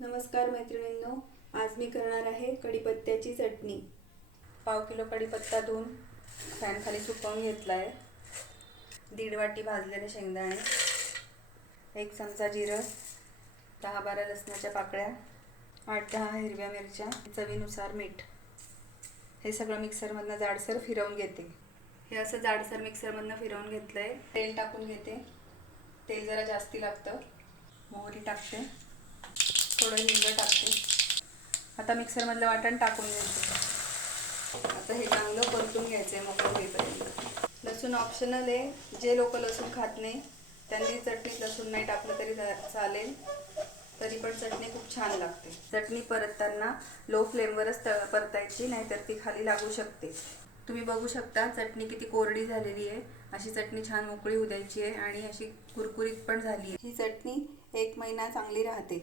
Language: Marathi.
नमस्कार मैत्रिणींनो, आज मी करणार आहे कढीपत्त्याची चटणी। पाव किलो कढीपत्ता धुवून फॅन खाली सुकवून घेतला आहे। 1.5 वाटी भाजलेले शेंगदाणे, 1 चमचा जिरं, 10-12 लसणाच्या पाकळ्या, 8-10 हिरव्या मिरच्या, चवीनुसार मीठ। हे सगळं मिक्सरमधनं जाडसर फिरवून घेते। हे असं जाडसर मिक्सरमधनं फिरवून घेतलंय। तेल टाकून घेते। तेल जरा जास्ती लागतं। मोहरी टाकते, थोडं हिंग टाकते। आता मिक्सरमधलं वाटण टाकून घ्यायचं। आता हे चांगलं परतून घ्यायचं मोकळं होईपर्यंत। लसूण ऑप्शनल आहे, जे लोक लसूण खात नाही त्यांनी चटणीत लसूण नाही टाकलं तरी चालेल, तरी पण चटणी खूप छान लागते। चटणी परतताना लो फ्लेमवरच परतायची, नाहीतर ती खाली लागू शकते। तुम्ही बघू शकता चटणी किती कोरडी झालेली आहे। अशी चटणी छान मोकळी होऊ द्यायची आहे आणि अशी कुरकुरीत पण झाली आहे। ही चटणी 1 महिना चांगली राहते।